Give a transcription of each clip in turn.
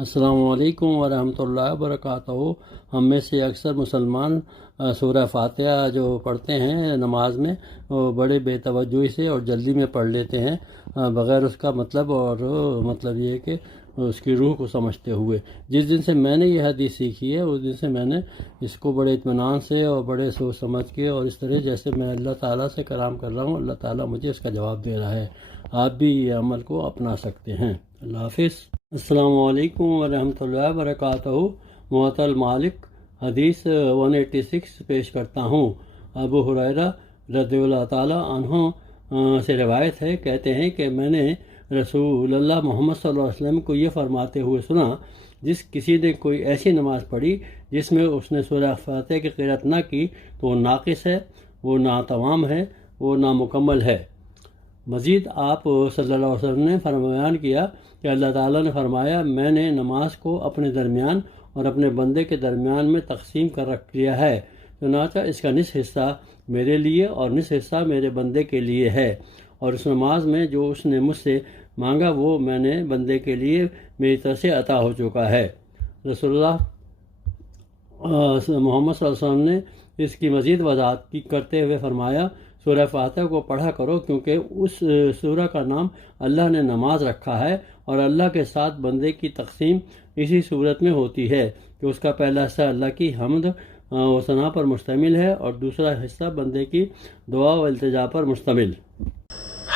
السلام علیکم ورحمۃ اللہ وبرکاتہ۔ ہم میں سے اکثر مسلمان سورہ فاتحہ جو پڑھتے ہیں نماز میں وہ بڑے بے توجہی سے اور جلدی میں پڑھ لیتے ہیں بغیر اس کا مطلب اور مطلب یہ ہے کہ اس کی روح کو سمجھتے ہوئے۔ جس دن سے میں نے یہ حدیث سیکھی ہے اس دن سے میں نے اس کو بڑے اطمینان سے اور بڑے سوچ سمجھ کے اور اس طرح جیسے میں اللہ تعالیٰ سے کلام کر رہا ہوں اللہ تعالیٰ مجھے اس کا جواب دے رہا ہے۔ آپ بھی یہ عمل کو اپنا سکتے ہیں۔ اللہ حافظ۔ السلام علیکم ورحمۃ اللہ وبرکاتہ۔ معطل مالک حدیث 186 پیش کرتا ہوں۔ ابو ہریرہ رضی اللہ تعالیٰ عنہ سے روایت ہے، کہتے ہیں کہ میں نے رسول اللہ محمد صلی اللہ علیہ وسلم کو یہ فرماتے ہوئے سنا، جس کسی نے کوئی ایسی نماز پڑھی جس میں اس نے سورہ فاتحہ کی قرأت نہ کی تو وہ ناقص ہے، وہ ناتمام ہے، وہ نامکمل ہے۔ مزید آپ صلی اللہ علیہ وسلم نے بیان کیا کہ اللہ تعالیٰ نے فرمایا، میں نے نماز کو اپنے درمیان اور اپنے بندے کے درمیان میں تقسیم کر رکھ دیا ہے، چنانچہ اس کا نصف حصہ میرے لیے اور نصف حصہ میرے بندے کے لیے ہے، اور اس نماز میں جو اس نے مجھ سے مانگا وہ میں نے بندے کے لیے میری طرف سے عطا ہو چکا ہے۔ رسول اللہ محمد صلی اللہ علیہ وسلم نے اس کی مزید وضاحت کرتے ہوئے فرمایا، سورہ فاتحہ کو پڑھا کرو کیونکہ اس سورہ کا نام اللہ نے نماز رکھا ہے، اور اللہ کے ساتھ بندے کی تقسیم اسی صورت میں ہوتی ہے کہ اس کا پہلا حصہ اللہ کی حمد و ثنا پر مشتمل ہے اور دوسرا حصہ بندے کی دعا و التجا پر مشتمل۔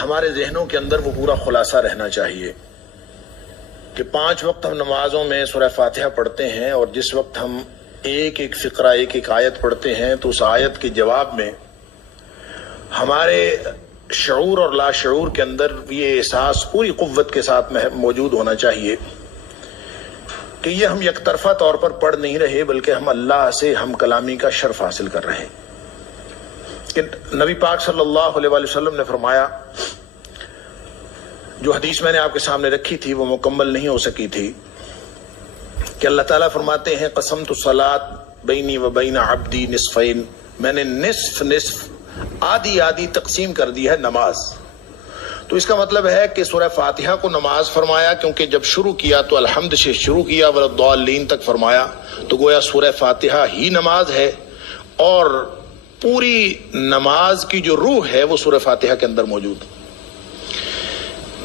ہمارے ذہنوں کے اندر وہ پورا خلاصہ رہنا چاہیے کہ 5 وقت ہم نمازوں میں سورہ فاتحہ پڑھتے ہیں، اور جس وقت ہم ایک ایک فقرہ ایک ایک آیت پڑھتے ہیں تو اس آیت کے جواب میں ہمارے شعور اور لاشعور کے اندر یہ احساس پوری قوت کے ساتھ موجود ہونا چاہیے کہ یہ ہم یک طرفہ طور پر پڑھ نہیں رہے بلکہ ہم اللہ سے ہم کلامی کا شرف حاصل کر رہے ہیں۔ کہ نبی پاک صلی اللہ علیہ وآلہ وسلم نے فرمایا، جو حدیث میں نے آپ کے سامنے رکھی تھی وہ مکمل نہیں ہو سکی تھی، کہ اللہ تعالیٰ فرماتے ہیں قسمت الصلاۃ بینی و بین عبدی نصفین، میں نے نصف نصف آدھی آدھی تقسیم کر دی ہے نماز۔ تو اس کا مطلب ہے کہ سورہ فاتحہ کو نماز فرمایا، کیونکہ جب شروع کیا تو الحمد سے شروع کیا، وللضالین تک فرمایا، تو گویا سورہ فاتحہ ہی نماز ہے، اور پوری نماز کی جو روح ہے وہ سورہ فاتحہ کے اندر موجود۔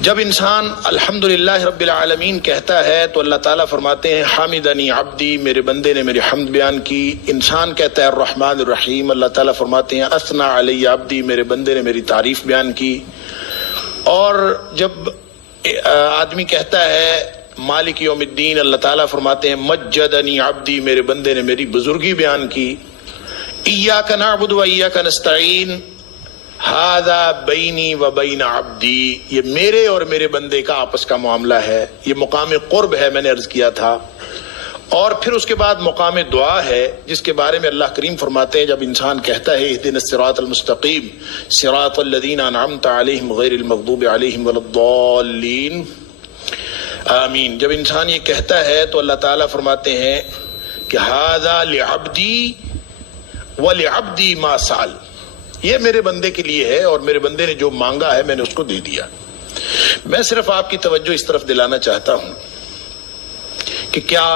جب انسان الحمدللہ رب العالمین کہتا ہے تو اللہ تعالیٰ فرماتے ہیں حامدنی عبدی، میرے بندے نے میری حمد بیان کی۔ انسان کہتا ہے الرحمن الرحیم، اللہ تعالیٰ فرماتے ہیں اثنا علی عبدی، میرے بندے نے میری تعریف بیان کی۔ اور جب آدمی کہتا ہے مالک یوم الدین، اللہ تعالیٰ فرماتے ہیں مجدنی عبدی، میرے بندے نے میری بزرگی بیان کی۔ ایاک نعبد و ایاک نستعین، ھذا بینی و بین عبدی، یہ میرے اور میرے بندے کا آپس کا معاملہ ہے، یہ مقام قرب ہے، میں نے عرض کیا تھا۔ اور پھر اس کے بعد مقام دعا ہے، جس کے بارے میں اللہ کریم فرماتے ہیں جب انسان کہتا ہے اہدنا الصراط المستقیم صراط الذین انعمت علیہم غیر المغضوب علیہم ولا الضالین آمین، جب انسان یہ کہتا ہے تو اللہ تعالیٰ فرماتے ہیں کہ ھذا لعبدی ولعبدی ما سأل، یہ میرے بندے کے لیے ہے اور میرے بندے نے جو مانگا ہے میں نے اس کو دے دیا۔ میں صرف آپ کی توجہ اس طرف دلانا چاہتا ہوں کہ کیا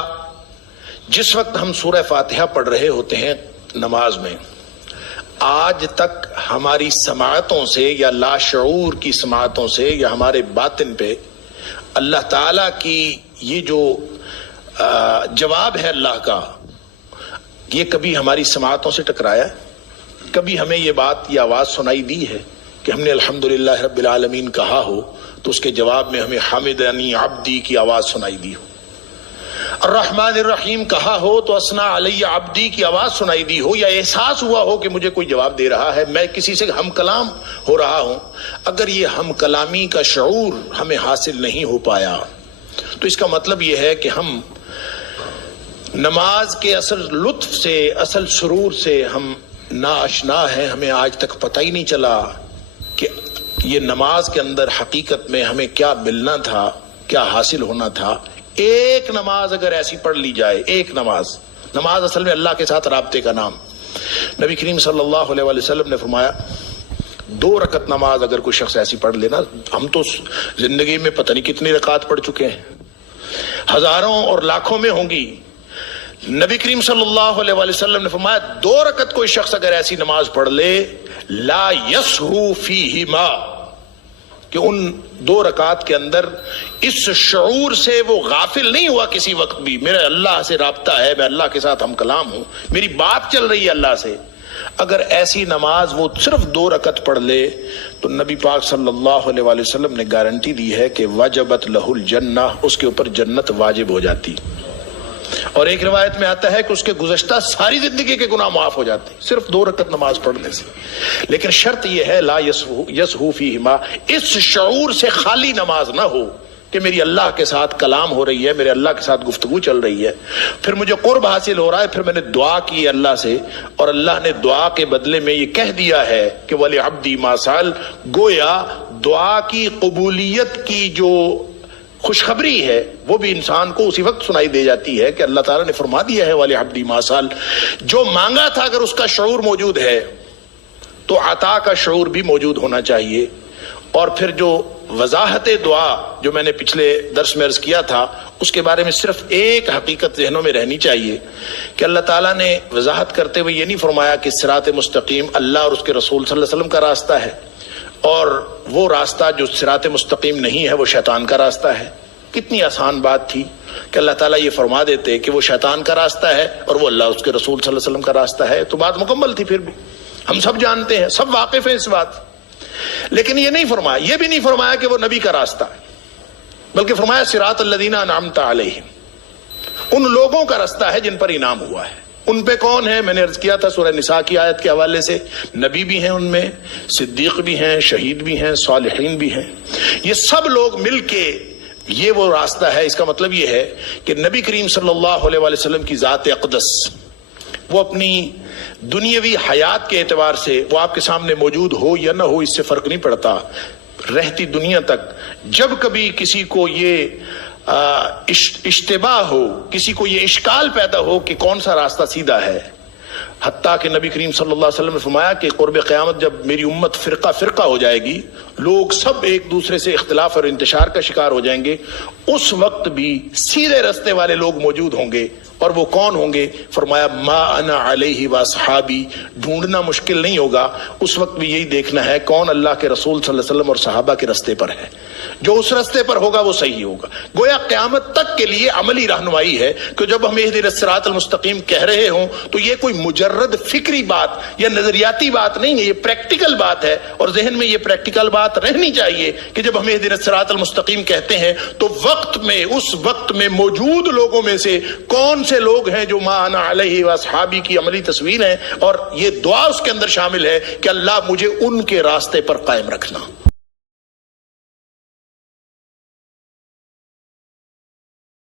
جس وقت ہم سورہ فاتحہ پڑھ رہے ہوتے ہیں نماز میں، آج تک ہماری سماعتوں سے یا لاشعور کی سماعتوں سے یا ہمارے باطن پہ اللہ تعالیٰ کی یہ جو جواب ہے اللہ کا، یہ کبھی ہماری سماعتوں سے ٹکرایا ہے؟ کبھی ہمیں یہ بات یہ آواز سنائی دی ہے کہ ہم نے الحمدللہ رب العالمین کہا ہو تو اس کے جواب میں ہمیں حامدنی عبدی کی آواز سنائی دی ہو؟ الرحمن الرحیم کہا ہو تو اثنا علی عبدی کی آواز سنائی دی ہو، یا احساس ہوا ہو کہ مجھے کوئی جواب دے رہا ہے، میں کسی سے ہم کلام ہو رہا ہوں؟ اگر یہ ہم کلامی کا شعور ہمیں حاصل نہیں ہو پایا تو اس کا مطلب یہ ہے کہ ہم نماز کے اصل لطف سے، اصل سرور سے ہم ناآشنا ہیں، ہمیں آج تک پتہ ہی نہیں چلا کہ یہ نماز کے اندر حقیقت میں ہمیں کیا ملنا تھا، کیا حاصل ہونا تھا۔ ایک نماز اگر ایسی پڑھ لی جائے، ایک نماز اصل میں اللہ کے ساتھ رابطے کا نام۔ نبی کریم صلی اللہ علیہ وآلہ وسلم نے فرمایا 2 رکعت نماز اگر کوئی شخص ایسی پڑھ لینا، ہم تو زندگی میں پتہ نہیں کتنی رکعت پڑھ چکے ہیں، ہزاروں اور لاکھوں میں ہوں گی. نبی کریم صلی اللہ علیہ وآلہ وسلم نے فرمایا 2 رکعت کوئی شخص اگر ایسی نماز پڑھ لے لا یسہو فیہما، کہ ان 2 رکعات کے اندر اس شعور سے وہ غافل نہیں ہوا کسی وقت بھی، میرا اللہ سے رابطہ ہے، میں اللہ کے ساتھ ہم کلام ہوں، میری بات چل رہی ہے اللہ سے. اگر ایسی نماز وہ صرف 2 رکعت پڑھ لے تو نبی پاک صلی اللہ علیہ وآلہ وسلم نے گارنٹی دی ہے کہ وجبت لہ الجنہ، اس کے اوپر جنت واجب ہو جاتی. اور ایک روایت میں آتا ہے کہ اس کے گزشتہ ساری زندگی کے گناہ معاف ہو جاتے صرف 2 رکعت نماز پڑھنے سے. لیکن شرط یہ ہے لا یسہو فیہما، اس شعور سے خالی نماز نہ ہو کہ میری اللہ کے ساتھ کلام ہو رہی ہے، میرے اللہ کے ساتھ گفتگو چل رہی ہے، پھر مجھے قرب حاصل ہو رہا ہے، پھر میں نے دعا کی اللہ سے اور اللہ نے دعا کے بدلے میں یہ کہہ دیا ہے کہ وَلِعَبْدِي مَا سَأَلَ، گویا دعا کی قبولیت کی جو خوشخبری ہے وہ بھی انسان کو اسی وقت سنائی دے جاتی ہے کہ اللہ تعالیٰ نے فرما دیا ہے وَلِعَبْدِي مَا سَأَلَ، جو مانگا تھا اگر اس کا شعور موجود ہے تو عطا کا شعور بھی موجود ہونا چاہیے. اور پھر جو وضاحت دعا جو میں نے پچھلے درس میں عرض کیا تھا اس کے بارے میں صرف ایک حقیقت ذہنوں میں رہنی چاہیے کہ اللہ تعالیٰ نے وضاحت کرتے ہوئے یہ نہیں فرمایا کہ صراط مستقیم اللہ اور اس کے رسول صلی اللہ علیہ وسلم کا راستہ ہے اور وہ راستہ جو صراط مستقیم نہیں ہے وہ شیطان کا راستہ ہے. کتنی آسان بات تھی کہ اللہ تعالیٰ یہ فرما دیتے کہ وہ شیطان کا راستہ ہے اور وہ اللہ اس کے رسول صلی اللہ علیہ وسلم کا راستہ ہے تو بات مکمل تھی. پھر بھی ہم سب جانتے ہیں، سب واقف ہیں اس بات. لیکن یہ نہیں فرمایا، یہ بھی نہیں فرمایا کہ وہ نبی کا راستہ ہے، بلکہ فرمایا صراط الذین انعمت علیہم، ان لوگوں کا راستہ ہے جن پر انعام ہوا ہے. ان پہ کون ہے؟ میں نے عرض کیا تھا سورہ نساء کی آیت کے حوالے سے، نبی بھی ہیں ان میں، صدیق بھی ہیں، شہید بھی ہیں، صالحین بھی ہیں. یہ سب لوگ مل کے یہ وہ راستہ ہے. اس کا مطلب یہ ہے کہ نبی کریم صلی اللہ علیہ وآلہ وسلم کی ذات اقدس وہ اپنی دنیاوی حیات کے اعتبار سے وہ آپ کے سامنے موجود ہو یا نہ ہو اس سے فرق نہیں پڑتا، رہتی دنیا تک جب کبھی کسی کو یہ اشتباہ ہو، کسی کو یہ اشکال پیدا ہو کہ کون سا راستہ سیدھا ہے، حتیٰ کہ نبی کریم صلی اللہ علیہ وسلم نے فرمایا کہ قرب قیامت جب میری امت فرقہ فرقہ ہو جائے گی، لوگ سب ایک دوسرے سے اختلاف اور انتشار کا شکار ہو جائیں گے، اس وقت بھی سیدھے رستے والے لوگ موجود ہوں گے. اور وہ کون ہوں گے؟ فرمایا ما انا علیہ واصحابی، ڈھونڈنا مشکل نہیں ہوگا. اس وقت بھی یہی دیکھنا ہے کون اللہ کے رسول صلی اللہ علیہ وسلم اور صحابہ کے رستے پر ہے. جو اس رستے پر ہوگا وہ صحیح ہوگا. گویا قیامت تک کے لیے عملی رہنمائی ہے کہ جب ہم اہدنا الصراط المستقیم کہہ رہے ہوں تو یہ کوئی مجرد فکری بات یا نظریاتی بات نہیں ہے، یہ پریکٹیکل بات ہے. اور ذہن میں یہ پریکٹیکل بات رہنی چاہیے کہ جب ہم اہدنا الصراط المستقیم کہتے ہیں تو وقت میں اس وقت میں موجود لوگوں میں سے کون سے لوگ ہیں جو ما انا علیہ واصحابی کی عملی تصویر ہیں، اور یہ دعا اس کے اندر شامل ہے کہ اللہ مجھے ان کے راستے پر قائم رکھنا.